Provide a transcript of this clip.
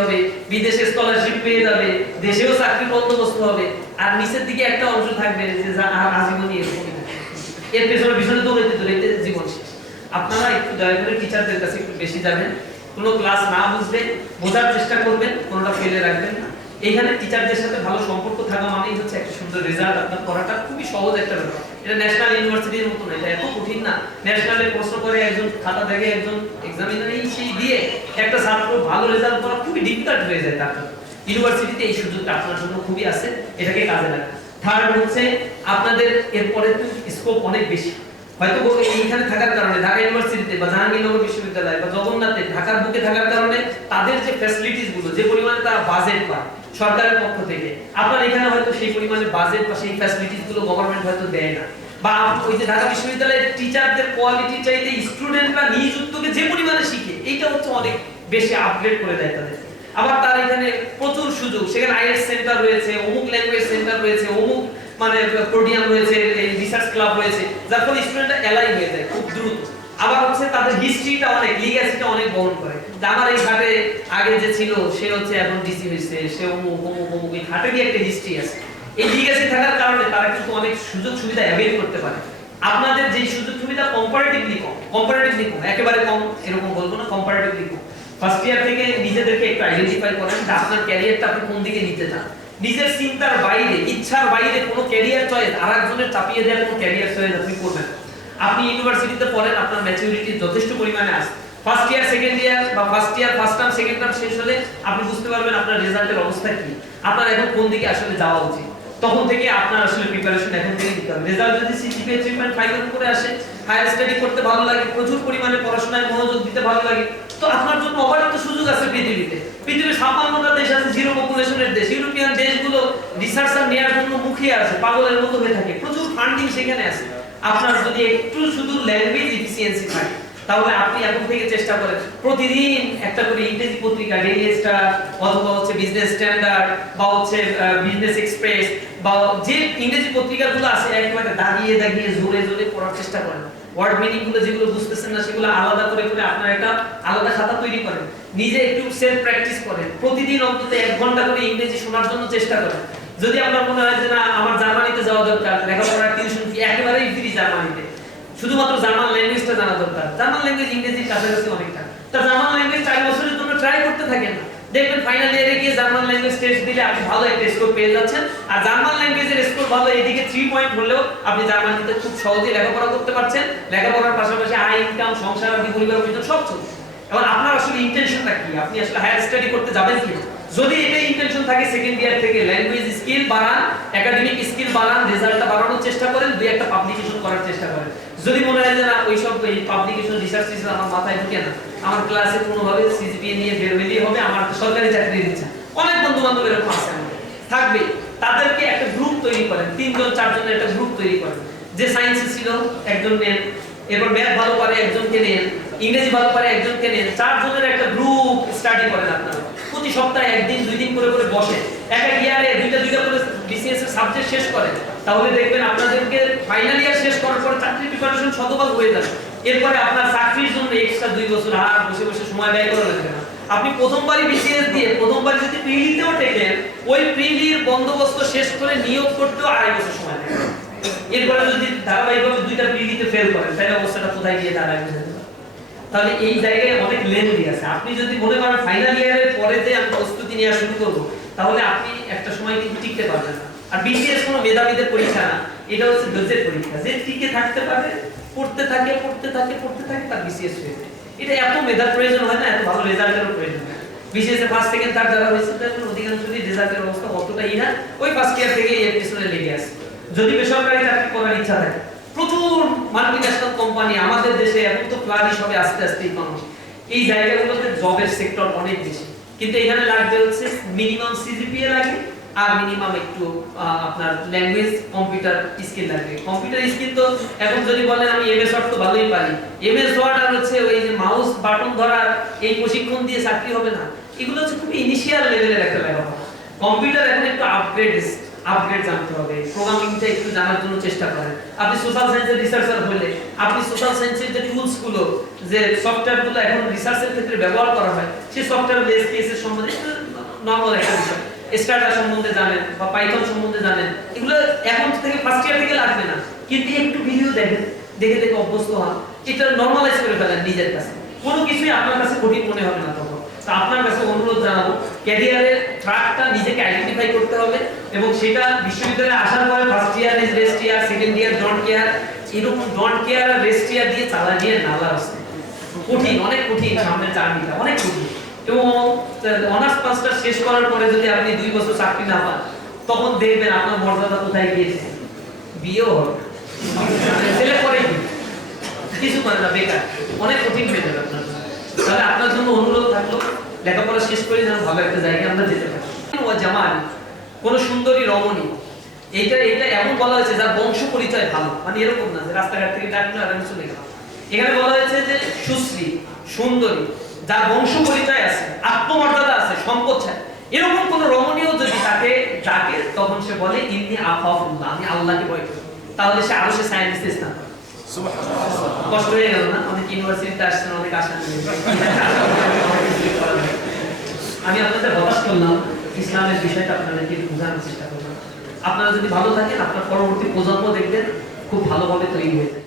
হবে বিদেশে স্কলারশিপ পেয়ে যাবে, দেশেও চাকরির বন্দোবস্ত হবে। আর নিচের দিকে একটা অংশ থাকবে যে আজীবনই এর পেছনে পিছনে দৌড়াইতে দৌড়াইতে জীবন শেষ। আপনারা একটু দয়া করে টিচারদের কাছে একটু বেশি যাবেন। কোনো ক্লাস না বুঝলে বোঝার চেষ্টা করবেন, কোনোটা ফেলে রাখবেন না। এইখানে টিচারদের সাথে ভালো সম্পর্ক থাকা মানেই হচ্ছে একটা সুন্দর রেজাল্ট আপনার করাটা খুবই সহজ একটা ব্যাপার। এটা ন্যাশনাল ইউনিভার্সিটির মতো না এটা এত কঠিন না। ন্যাশনালে প্রশ্ন করে একজন, খাতা দেখে একজন এক্সামিনার এই সেই দিয়ে একটা ছাত্র ভালো রেজাল্ট করা খুবই ডিফিকাল্ট হয়ে যায় তার ইউনিভার্সিটিতে এই সুযোগটা আপনার জন্য খুবই আছে, এটাকে কাজে লাগা থার্ড হচ্ছে, আপনাদের এরপরে স্কোপ অনেক বেশি। হয়তো এইখানে থাকার কারণে, ঢাকা ইউনিভার্সিটিতে বা জাহাঙ্গীরনগর বিশ্ববিদ্যালয় বা জগন্নাথে, ঢাকার বুকে থাকার কারণে তাদের যে ফ্যাসিলিটিসগুলো, যে পরিমাণে তারা বাজেট পায় সরকারের পক্ষ থেকে, আপনার এখানে হয়তো সেই পরিমাণে বাজেট বা সেই ফ্যাসিলিটিসগুলো গভর্নমেন্ট হয়তো দেয় না। বা ওই যে ঢাকা বিশ্ববিদ্যালয়ের টিচারদের কোয়ালিটি চাইতে স্টুডেন্টরা নিজ উদ্যোগে যে পরিমাণে শিখে, এইটা হচ্ছে অনেক বেশি আপগ্রেড করে দেয় তাদের। আবার তার এখানে প্রচুর সুযোগ। সেখানে আইএস সেন্টার রয়েছে, অমুক ল্যাঙ্গুয়েজ সেন্টার রয়েছে, অমুক মানে প্রোডিয়াম রয়েছে রিসার্চ ক্লাব রয়েছে, যার ফলে স্টুডেন্টরা হয়ে যায় খুব দ্রুত। আবার হচ্ছে তাদের হিস্ট্রিটা অনেক লিগ্যাসিটা অনেক বহন করে। আমার এই ঘাটে আগে যে ছিল, সে হচ্ছে এখন ডিসি হয়েছে, সে অমুক অমুক অমুক, এই ঘাটেরই একটা হিস্ট্রি আছে। এই লিগ্যাসি থাকার কারণে তারা কিন্তু অনেক সুযোগ সুবিধা অ্যাভেল করতে পারে। আপনাদের যে সুযোগ সুবিধা কম্পারেটিভলি কম কম্পারেটিভলি কম, একেবারে কম এরকম বলব না কম্পারেটিভলি কম। ফার্স্ট ইয়ার থেকে নিজেদেরকে একটু আইডেন্টিফাই করেন যে আপনার ক্যারিয়ারটা আপনি কোন দিকে নিতে চান। নিজের চিন্তার বাইরে, ইচ্ছার বাইরে কোনো ক্যারিয়ার চয়েস আরেকজনের চাপিয়ে দেওয়ার কোনো ক্যারিয়ার চয়েস আপনি করবেন। আপনি ইউনিভার্সিটিতে পড়েন, আপনার ম্যাচুরিটি যথেষ্ট পরিমাণে আছে। ফার্স্ট ইয়ার সেকেন্ড ইয়ার বা first year first term second term শেষ হলে আপনি বুঝতে পারবেন আপনার রেজাল্টের অবস্থা কি। আপনার এখন কোন দিকে আসলে যাওয়া উচিত। তখন থেকে আপনার আসলে প্রিপারেশন এখন থেকে নিতে হবে। রেজাল্ট যদি সিজিপিএ 3.5 এর উপরে আসে হায়ার স্টাডি করতে ভালো লাগে, প্রচুর পরিমাণে পড়াশোনায় মনোযোগ দিতে ভালো লাগে, তো আপনার জন্য অবারিত সুযোগ আছে পৃথিবীতে। পৃথিবীর ছাপ্পান্নটা দেশ আছে জিরো পপুলেশনের দেশ। ইউরোপিয়ান দেশগুলো রিসার্চার নেওয়ার জন্য মুখিয়ে আছে, পাগলের মতো হয়ে থাকে। প্রচুর ফান্ডিং সেখানে আছে। আপনার যদি একটু শুধু ল্যাঙ্গুয়েজ এফিসিয়েন্সি থাকে তাহলে আপনি এখন থেকে চেষ্টা করেন। প্রতিদিন একটা করে ইংরেজি পত্রিকা ডেইলি স্টার অথবা হচ্ছে বিজনেস স্ট্যান্ডার্ড বা হচ্ছে বিজনেস এক্সপ্রেস বা যে ইংরেজি পত্রিকাগুলো আছে, একেবারে দাঁড়িয়ে দাঁড়িয়ে জোরে জোরে পড়ার চেষ্টা করেন। ওয়ার্ড মিনিংগুলো যেগুলো বুঝতেছেন না, সেগুলো আলাদা করে করে আপনার একটা আলাদা খাতা তৈরি করেন। নিজে একটু সেলফ প্র্যাকটিস করেন। প্রতিদিন অন্তত এক ঘণ্টা করে ইংরেজি শোনার জন্য চেষ্টা করেন। যদি আপনার মনে হয় যে না, আমার জার্মানিতে যাওয়া দরকার, লেখাপড়ার টিউশন ফি একেবারেই ফ্রি জার্মানিতে শুধুমাত্র জার্মান ল্যাঙ্গুয়েজটা জানা দরকার। জার্মান ল্যাঙ্গুয়েজ ইংরেজির কাছাকাছি অনেকটা তা জার্মান ল্যাঙ্গুয়েজ চার বছরের জন্য ট্রাই করতে থাকেন না। দেখবেন ফাইনাল ইয়ারে গিয়ে জার্মান ল্যাঙ্গুয়েজ টেস্ট দিলে আপনি ভালো একটা স্কোর পেয়ে যাচ্ছেন। আর জার্মান ল্যাঙ্গুয়েজের স্কোর ভালো এদিকে থ্রি পয়েন্ট হলেও আপনি জার্মানিতে খুব সহজেই লেখাপড়া করতে পারছেন। লেখাপড়ার পাশাপাশি আয় ইনকাম সংসার আপনি পরিবার, পরিজন, সব চলছে। এখন আপনার আসলে ইন্টেনশনটা কি? আপনি আসলে হায়ার স্টাডি করতে যাবেন কি যদি এটাই ইন্টেনশন থাকে সেকেন্ড ইয়ার থেকে ল্যাঙ্গুয়েজ স্কিল বাড়ান একাডেমিক স্কিল বাড়ান রেজাল্টটা বাড়ানোর চেষ্টা করেন, দুই একটা পাবলিকেশন করার চেষ্টা করেন। যদি মনে হয় যে না ওই সব পাবলিকেশন রিসার্চ আমার মাথায় ঢুকে না, আমার ক্লাসে কোনোভাবে সিজিপিএ নিয়ে বের হইলেই হবে, আমার সরকারি চাকরি দিচ্ছে অনেক বন্ধু বান্ধব এরকম আছে আমাদের থাকবে। তাদেরকে একটা গ্রুপ তৈরি করেন, তিনজন, চারজনের একটা গ্রুপ তৈরি করেন। যে সায়েন্সে ছিল, একজন নেন, এরপর ম্যাথ ভালো পারে, একজনকে নেন, ইংরেজি ভালো পারে, একজনকে নেন, চারজনের একটা গ্রুপ স্টাডি করেন আপনারা। প্রতি সপ্তাহে একদিন, দুই দিন করে করে বসে এক এক ইয়ারে দুইটা দুইটা করে বিসিএস এর সাবজেক্ট শেষ করেন। তাহলে দেখবেন আপনাদেরকে ফাইনাল ইয়ার শেষ করার পর চাকরি প্রিপারেশন শতভাগ হয়ে যাবে। এরপরে আপনার চাকরির জন্য এক্সট্রা দুই বছর আর বসে বসে সময় ব্যয় করা লাগবে না। আপনি প্রথমবারই বিসিএস দিয়ে প্রথমবার যদি প্রিলিতেও টেকেন ওই প্রিলির বন্দোবস্ত শেষ করে নিয়োগ করতেও আড়াই বছর সময় লাগবে। এরপরে যদি ধারাবাহিকভাবে দুইটা প্রিলিতে ফেল করেন, তাহলে অবস্থাটা কোথায় গিয়ে দাঁড়ায় তাহলে এই জায়গায় অনেক লেন্দি আছে। আপনি যদি মনে করেন ফাইনাল ইয়ারের পরে যে আমি প্রস্তুতি নেওয়া শুরু করব, তাহলে আপনি একটা সময় কিন্তু টিকতে পারবেন না। আর বিসিএস কোনো মেধাবীদের পরীক্ষা না। এটা হচ্ছে ধৈর্যের পরীক্ষা। যে টিকে থাকতে পারে, পড়তে থাকে পড়তে থাকে পড়তে থাকে, তার বিসিএস হয়ে যায়। এটা এত মেধার প্রয়োজন হয় না, এত ভালো রেজাল্টেরও প্রয়োজন হয়। বিসিএস এ ফার্স্ট সেকেন্ড থার্ড যারা হয়েছে, তাদের অধিকাংশই রেজাল্টের অবস্থা অতটাই না। ওই ফার্স্ট ইয়ার থেকে এর পিছনে লেগে আছে। যদি বেসরকারি চাকরি করার ইচ্ছা থাকে, প্রচুর মাল্টিন্যাশনাল কোম্পানি আমাদের দেশে এখন তো ফ্লারিশ হবে আস্তে আস্তে ইকোনমি এই জায়গাগুলোতে জবের সেক্টর অনেক বেশি। কিন্তু এখানে লাগবে হচ্ছে মিনিমাম সিজিপিএ লাগে আর মিনিমাম একটু আপনার ল্যাঙ্গুয়েজ কম্পিউটার স্কিল লাগবে। কম্পিউটার স্কিল তো এখন যদি বলেন আমি এমএস ওয়ার্ড তো ভালোই পারি। এমএস ওয়ার্ড আর হচ্ছে ওই যে মাউস বাটন ধরার এই প্রশিক্ষণ দিয়ে চাকরি হবে না। এগুলো হচ্ছে খুবই ইনিশিয়াল লেভেলের একটা লেখাপড়া কম্পিউটার এখন একটু আপগ্রেড আপগ্রেড জানতে হবে। প্রোগ্রামিংটা একটু জানার জন্য চেষ্টা করেন। আপনি সোশ্যাল সায়েন্সের রিসার্চার হলে, আপনি সোশ্যাল সায়েন্সের যে টুলসগুলো, যে সফটওয়্যারগুলো এখন রিসার্চের ক্ষেত্রে ব্যবহার করা হয়, সেই সফটওয়্যার বেস কেসের সম্বন্ধে নর্মাল একটা স্টার্টার সম্বন্ধে জানেন বা পাইথন সম্বন্ধে জানেন, এগুলো এখন থেকে ফার্স্ট ইয়ার থেকে লাগবে না। কিন্তু একটু ভিডিও দেখেন দেখে দেখে অভ্যস্ত হন। এটা নর্মালাইজ করে ফেলেন নিজের কাছে। কোনো কিছুই আপনার কাছে কঠিন মনে হবে না তখন। তো আপনার কাছে অনুরোধ জানাব ক্যারিয়ারের ট্র্যাকটা নিজেকে আইডেন্টিফাই করতে হবে এবং সেটা বিশ্ববিদ্যালয়ে আসার পরে first year is rest year second year don't care এরকম ডন্ট কেয়ার আর রেস্ট ইয়ার দিয়ে চালা দিয়ে নালা রাস্তা। কঠিন, অনেক কঠিন সামনে চাকরিটা অনেক কঠিন। এবং অনার্স পাসটা শেষ করার পরে যদি আপনি দুই বছর চাকরি না পান, তখন দেখবেন আপনার মর্যাদা কোথায় গিয়েছে? বিয়েও হবে ছেলে কিছু করে না, বেকার। অনেক কঠিন হয়ে যাবে আপনার। তাহলে আপনার জন্য অনুরোধ থাকল, লেখাপড়া শেষ করে যেন ভালো একটা জায়গায় আমরা যেতে পারি। ও জামাল, কোন সুন্দরী রমণী, এইটা এটা এমন বলা হয়েছে যার বংশ পরিচয় ভালো। মানে এরকম না যে রাস্তাঘাট থেকে ডাকলো আর আমি চলে গেলাম। এখানে বলা হয়েছে যে সুশ্রী, সুন্দরী। যার বংশ পরিচয় আছে আত্মমর্যাদা আছে সম্পদ এরকম কোন রমণীয় যদি তাকে ডাকে তখন সে বলে ইন্নি আফাফুল্লাহ আমি আল্লাহকে ভয় করি। তাহলে সে আরও সে স্থান পাবে। কষ্ট হয়ে গেল না? অনেক ইউনিভার্সিটিতে আসছেন অনেক আশা নিয়ে। আমি আপনাদের হতাশ করলাম। ইসলামের বিষয়টা আপনাদেরকে বোঝানোর চেষ্টা করলাম। আপনারা যদি ভালো থাকেন আপনার পরবর্তী প্রজন্ম দেখবেন খুব ভালোভাবে তৈরি হয়ে যায়